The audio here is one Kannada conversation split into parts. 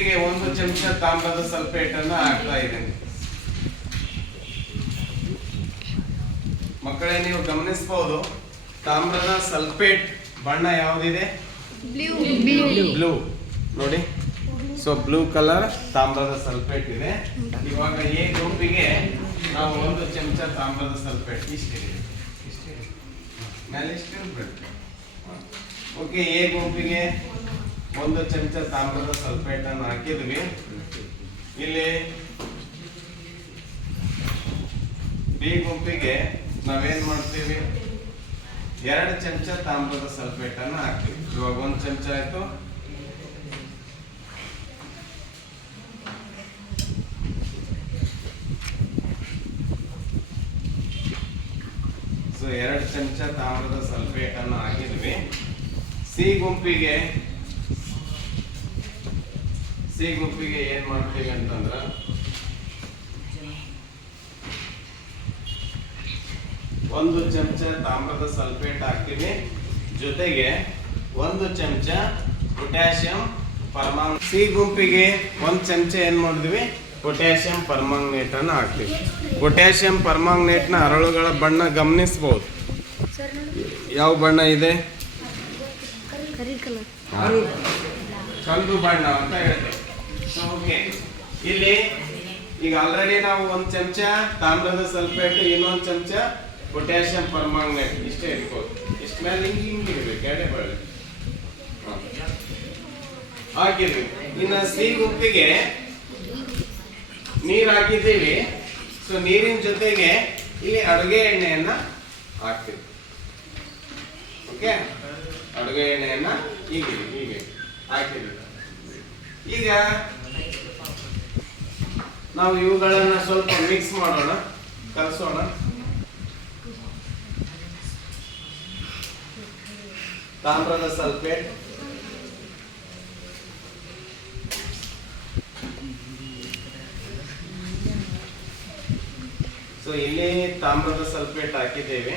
1 ಚಮಚ ತಾಮ್ರದ ಸಲ್ಫೇಟ್ ಅನ್ನು ಹಾಕ್ತಾ ಇದ್ದೇನೆ. ಮಕ್ಕಳೇ, ನೀವು ಗಮನಿಸಬಹುದು ತಾಮ್ರದ ಸಲ್ಫೇಟ್ ಬಣ್ಣ ಯಾವುದಿದೆ? ಬ್ಲೂ. ನೋಡಿ, ಸೊ ಬ್ಲೂ ಕಲರ್ ತಾಮ್ರದ ಸಲ್ಫೇಟ್ ಇದೆ. ಇವಾಗ ಎ ಗುಂಪಿಗೆ ನಾವು 1 ಚಮಚ ತಾಮ್ರದ ಸಲ್ಫೇಟ್ ಇಷ್ಟಿದೆ. ಓಕೆ, ಎ ಗುಂಪಿಗೆ 1 ಚಮಚ ತಾಮ್ರದ ಸಲ್ಫೇಟ್ ಅನ್ನು ಹಾಕಿದ್ವಿ. ಇಲ್ಲಿ ಬಿ ಗುಂಪಿಗೆ ನಾವೇನ್ ಮಾಡ್ತೀವಿ? 2 ಚಮಚ ತಾಮ್ರದ ಸಲ್ಫೇಟ್ ಅನ್ನು ಹಾಕ್ತೀವಿ. ಇವಾಗ 1 ಚಮಚ ಆಯ್ತು. ಸೊ 2 ಚಮಚ ತಾಮ್ರದ ಸಲ್ಫೇಟ್ ಅನ್ನು ಹಾಕಿದ್ವಿ. ಸಿ ಗುಂಪಿಗೆ ಏನ್ ಮಾಡ್ತೀವಿ ಅಂತಂದ್ರ 1 ಚಮಚ ತಾಮ್ರದ ಸಲ್ಫೇಟ್ ಹಾಕ್ತೀವಿ. ಜೊತೆಗೆ 1 ಚಮಚ ಪೊಟ್ಯಾಷಿಯಂ ಪರ್ಮಾಂಗನೇಟ್. ಸಿ ಗುಂಪಿಗೆ 1 ಚಮಚ ಏನ್ ಮಾಡಿದ್ವಿ? ಪೊಟ್ಯಾಷಿಯಂ ಪರ್ಮಾಂಗನೇಟ್ ಅನ್ನು ಹಾಕ್ತೀವಿ. ಪೊಟ್ಯಾಷಿಯಂ ಪರ್ಮಾಂಗನೇಟ್ ನ ಹರಳುಗಳ ಬಣ್ಣ ಗಮನಿಸಬಹುದು. ಯಾವ ಬಣ್ಣ ಇದೆ? ಕಂದು ಬಣ್ಣ ಅಂತ ಹೇಳ್ತೇವೆ. ಓಕೆ, ಇಲ್ಲಿ ಈಗ ಆಲ್ರೆಡಿ ನಾವು 1 ಚಮಚ ತಾಮ್ರದ ಸಲ್ಫೇಟ್, ಇನ್ನೊಂದು ಚಮಚ ಪೊಟ್ಯಾಷಿಯಂ ಪರ್ಮಾಂಗನೇಟ್ ಇಷ್ಟೇ ಇಟ್ಬೋದು. ಇಷ್ಟ ಮೇಲೆ ಹಿಂಗೆ ಇರ್ಬೇಕು, ಎಡೆ ಬಳ್ಳಿ ಹಾಕಿದ್ವಿ. ಇನ್ನು ಸಿ ಗುಂಪಿಗೆ ನೀರು ಹಾಕಿದ್ದೀವಿ. ಸೊ ನೀರಿನ ಜೊತೆಗೆ ಇಲ್ಲಿ ಅಡುಗೆ ಎಣ್ಣೆಯನ್ನ ಹಾಕ್ತೀವಿ. ಓಕೆ, ಅಡುಗೆ ಎಣ್ಣೆಯನ್ನ ಹೀಗೆ ಹಾಕಿದ್ವಿ. ಈಗ ನಾವು ಇವುಗಳನ್ನ ಸ್ವಲ್ಪ ಮಿಕ್ಸ್ ಮಾಡೋಣ, ಕಲಸೋಣ. ತಾಮ್ರದ ಸಲ್ಫೇಟ್, ಸೊ ಇಲ್ಲಿ ತಾಮ್ರದ ಸಲ್ಫೇಟ್ ಹಾಕಿದ್ದೇವೆ.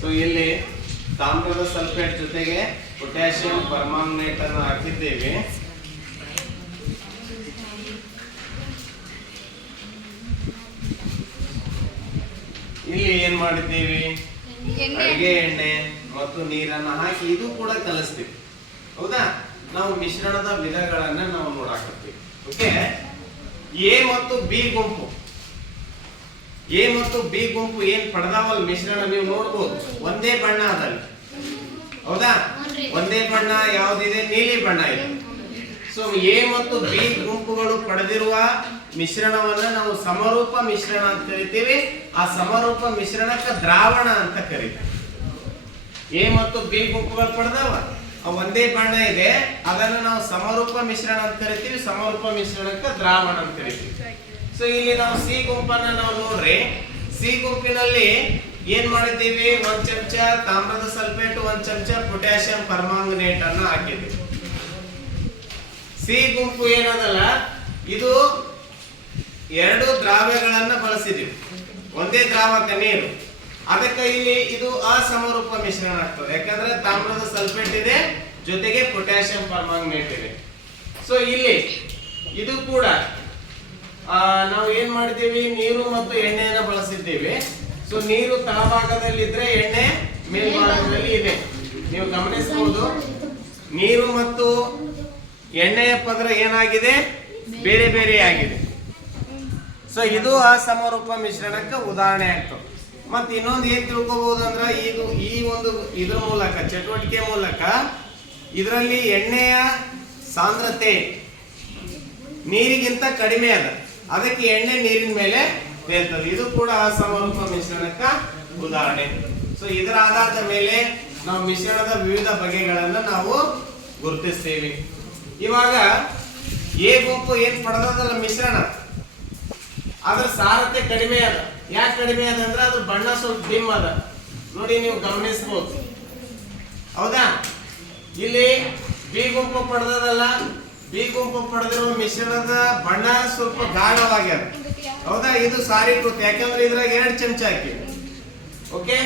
ಸೊ ಇಲ್ಲಿ ತಾಮ್ರದ ಸಲ್ಫೇಟ್ ಜೊತೆಗೆ ಪೊಟ್ಯಾಷಿಯಂ ಪರ್ಮಾಂಗನೇಟ್ ಅನ್ನು ಹಾಕಿದ್ದೇವೆ. ಇಲ್ಲಿ ಏನ್ ಮಾಡಿದ್ದೀವಿ? ಅಡಿಗೆ ಎಣ್ಣೆ ಮತ್ತು ನೀರನ್ನು ಹಾಕಿ ಇದು ಕೂಡ ಕಲಿಸ್ತೀವಿ. ಹೌದಾ? ನಾವು ಮಿಶ್ರಣದ ವಿಧಗಳನ್ನ ನಾವು ನೋಡಾಕತ್ತೀವಿ. ಓಕೆ, ಎ ಮತ್ತು ಬಿ ಗುಂಪು ಏನ್ ಪಡೆದಾವಲ್ ಮಿಶ್ರಣ ನೀವು ನೋಡ್ಬೋದು. ಒಂದೇ ಬಣ್ಣ ಅದಲ್ಲಿ, ಹೌದಾ? ಒಂದೇ ಬಣ್ಣ ಯಾವ್ದಿದೆ? ನೀಲಿ ಬಣ್ಣ ಇದೆ. ಸೊ ಎ ಮತ್ತು ಬಿ ಗುಂಪುಗಳು ಪಡೆದಿರುವ ಮಿಶ್ರಣವನ್ನ ನಾವು ಸಮರೂಪ ಮಿಶ್ರಣ ಅಂತ ಕರಿತೀವಿ. ಆ ಸಮರೂಪ ಮಿಶ್ರಣಕ್ಕೆ ದ್ರಾವಣ ಅಂತ ಕರಿತೀವಿ. ಎ ಮತ್ತು ಬಿ ಗುಂಪುಗಳು ಪಡೆದವ, ಒಂದೇ ಬಣ್ಣ ಇದೆ, ಅದನ್ನು ನಾವು ಸಮರೂಪ ಮಿಶ್ರಣ ಅಂತ ಕರಿತೀವಿ. ಸಮರೂಪ ಮಿಶ್ರಣಕ್ಕೆ ದ್ರಾವಣ ಅಂತ ಕರಿತೀವಿ. ಸೊ ಇಲ್ಲಿ ನಾವು ಸಿ ಗುಂಪನ್ನ ನಾವು ನೋಡ್ರಿ. ಸಿ ಗುಂಪಿನಲ್ಲಿ ಏನ್ ಮಾಡಿದ್ದೀವಿ? 1 ಚಮಚ ತಾಮ್ರದ ಸಲ್ಫೇಟ್, 1 ಚಮಚ ಪೊಟ್ಯಾಷಿಯಂ ಪರ್ಮಾಂಗನೇಟ್ ಅನ್ನ ಹಾಕಿದ್ವಿ. ಸಿ ಗುಂಪು ಏನದಲ್ಲ, ಇದು 2 ದ್ರಾವ್ಯಗಳನ್ನ ಬಳಸಿದೀವಿ. ಒಂದೇ ದ್ರಾವಕ ನೀರು, ಅದಕ್ಕೆ ಇಲ್ಲಿ ಇದು ಅಸಮರೂಪ ಮಿಶ್ರಣ ಆಗ್ತದೆ. ಯಾಕಂದ್ರೆ ತಾಮ್ರದ ಸಲ್ಫೇಟ್ ಇದೆ, ಜೊತೆಗೆ ಪೊಟ್ಯಾಷಿಯಂ ಪರ್ಮಾಂಗನೇಟ್ ಇದೆ. ಸೊ ಇಲ್ಲಿ ಇದು ಕೂಡ ನಾವು ಏನ್ ಮಾಡಿದ್ದೀವಿ? ನೀರು ಮತ್ತು ಎಣ್ಣೆಯನ್ನ ಬಳಸಿದ್ದೀವಿ. ಸೊ ನೀರು ತಳಭಾಗದಲ್ಲಿ ಇದ್ರೆ ಎಣ್ಣೆ ಮೇಲ್ಭಾಗದಲ್ಲಿ ಇದೆ. ನೀವು ಗಮನಿಸಬಹುದು, ನೀರು ಮತ್ತು ಎಣ್ಣೆಯ ಪದರ ಏನಾಗಿದೆ? ಬೇರೆ ಬೇರೆ ಆಗಿದೆ. ಸೊ ಇದು ಅಸಮರೂಪ ಮಿಶ್ರಣಕ್ಕೆ ಉದಾಹರಣೆ ಆಗ್ತದೆ. ಮತ್ತೆ ಇನ್ನೊಂದು ಏನ್ ತಿಳ್ಕೋಬಹುದು ಅಂದ್ರೆ, ಈ ಒಂದು ಇದ್ರ ಮೂಲಕ, ಚಟುವಟಿಕೆ ಮೂಲಕ, ಇದರಲ್ಲಿ ಎಣ್ಣೆಯ ಸಾಂದ್ರತೆ ನೀರಿಗಿಂತ ಕಡಿಮೆ ಅದ, ಅದಕ್ಕೆ ಎಣ್ಣೆ ನೀರಿನ ಮೇಲೆ ತೇಲ್ತದೆ. ಇದು ಕೂಡ ಅಸಮರೂಪ ಮಿಶ್ರಣಕ್ಕ ಉದಾಹರಣೆ. ಸೊ ಇದರ ಆಧಾರದ ಮೇಲೆ ನಾವು ಮಿಶ್ರಣದ ವಿವಿಧ ಬಗೆಗಳನ್ನ ನಾವು ಗುರುತಿಸ್ತೀವಿ. ಇವಾಗ ಎ ಗುಂಪು ಏನ್ ಪಡೆದಲ್ಲ ಮಿಶ್ರಣ, ಅದ್ರ ಸಾರತೆ ಕಡಿಮೆ ಅದ. ಯಾಕೆ ಕಡಿಮೆ ಅದ ಅಂದ್ರೆ ಅದ್ರ ಬಣ್ಣ ಸ್ವಲ್ಪ ಡಿಮ್ ಅದ. ನೋಡಿ, ನೀವು ಗಮನಿಸಬಹುದು, ಹೌದಾ? ಇಲ್ಲಿ ಬಿ ಗುಂಪು ಪಡೆದಲ್ಲ, ಬಿ ಗುಂಪು ಪಡೆದಿರುವ ಮಿಶ್ರಣದ ಬಣ್ಣ ಸ್ವಲ್ಪ ಗಾಢವಾಗ್ಯದ, ಹೌದಾ? ಇದು ಸಾರೀಕೃತ, ಯಾಕಂದ್ರೆ ಇದ್ರಾಗ 2 ಚಮಚ ಹಾಕಿ. ಓಕೆ,